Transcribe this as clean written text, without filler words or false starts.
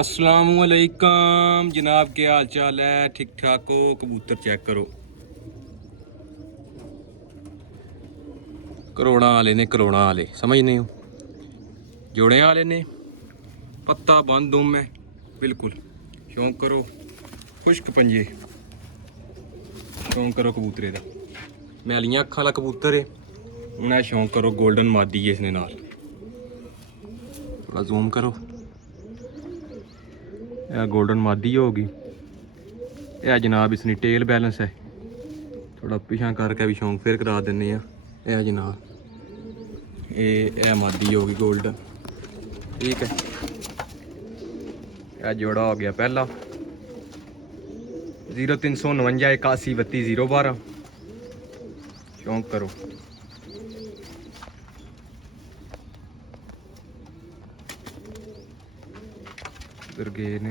अस्सलामुअलैकुम जनाब, क्या हाल चाल है? ठीक ठाक हो? कबूतर चेक करो, करोड़ा वाले ने, करोड़ा वाले समझ नहीं हो, जोड़े वाले ने, पत्ता बंद दूं मैं बिल्कुल। शौक करो खुश्क पंजे, शौक करो कबूतरे का। मैलियां अक्खां वाला कबूतर है, उन्हें शौक करो गोल्डन मादी है इसने नाल। थोड़ा जूम करो, यह गोल्डन मादी होगी। यह जनाब इसकी टेल बैलेंस है, थोड़ा पिछा करके भी शौक फिर करा देने। यह जनाब ये मादी होगी गोल्डन, ठीक है। यह जोड़ा हो गया पहला 0349 81 32 012। शौक करो। इधर गए ने।